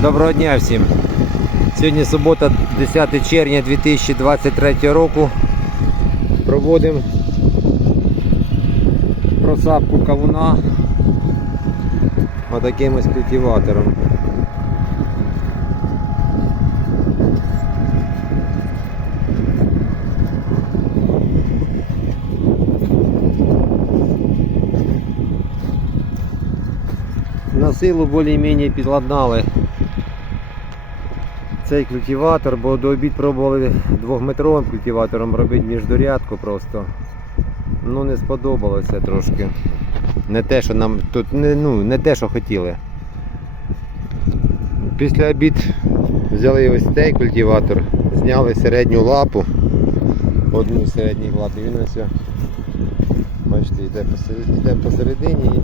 Доброго дня всім. Сьогодні субота, 10 червня 2023 року. Проводимо просапку кавуна отаким ось культиватором. На силу більш-менш підладнали цей культиватор, бо до обід пробували двохметровим культиватором робити міждорядку просто. Ну не сподобалося трошки. Не те, що нам тут не, ну, не те, що хотіли. Після обід взяли ось цей культиватор, зняли середню лапу. Одну з середніх лап, і він ось. Бачите, йде посередині, йде посередині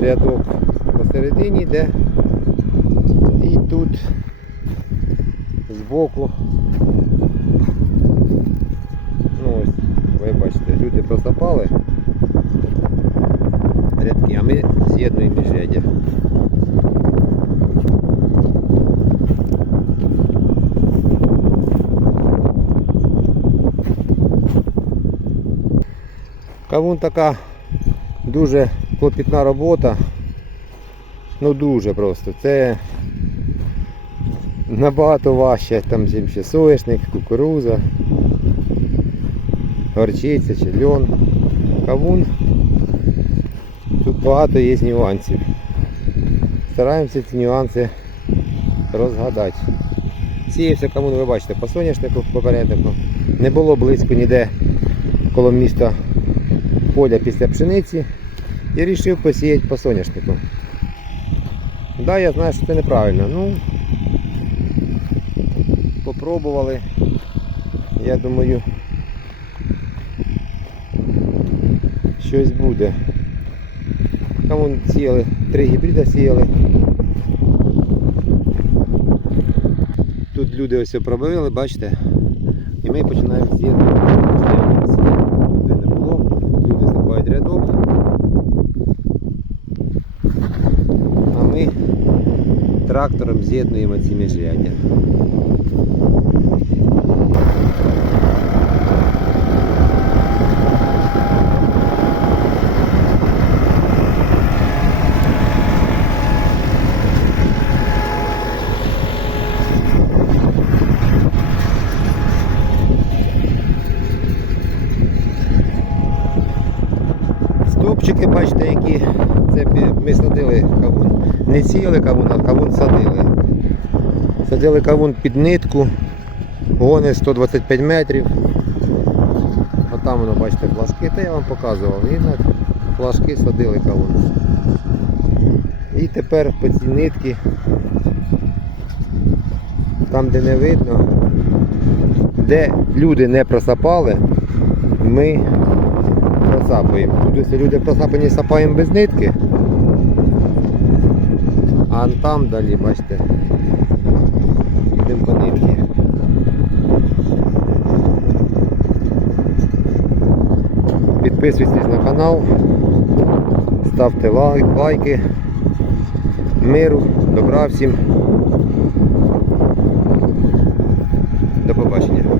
рядок посередині йде. І тут збоку. Ну ось, ви бачите, люди просапали рядки, а ми з'єднуємо міжряддя. Кавун така дуже клопітна робота. Ну дуже просто. Це набагато важче, там чим ще соняшник, кукуруза, горчиця чи льон, кавун. Тут багато є нюансів. Стараємося ці нюанси розгадати. Сіявся кавун, ви бачите, по соняшнику попереднику. Не було близько ніде коло міста поля після пшениці і вирішив посіяти по соняшнику. Да, я знаю, що це неправильно. Ну, попробували. Я думаю, щось буде. Там вон сіяли, три гібрида сіяли. Тут люди ось пробили, бачите, і ми починаємо з'єднувати. Туди не було, люди сипають рядок. А ми трактором з'єднуємо ці міжряддя. Стопчики, бачите, які це ми садили кавун. Не сіяли кавун, а кавун садили. Садили кавун під нитку, гони 125 метрів. Отам воно, бачите, флажки, та я вам показував. І на флажки садили кавун. І тепер по цій нитці, там де не видно, де люди не просапали, ми просапуємо. Тут якщо люди просапані, сапаємо без нитки. А там далі, бачите, йдемо по нитки. Підписуйтесь на канал, ставте лайк, лайки. Миру, добра всім. До побачення.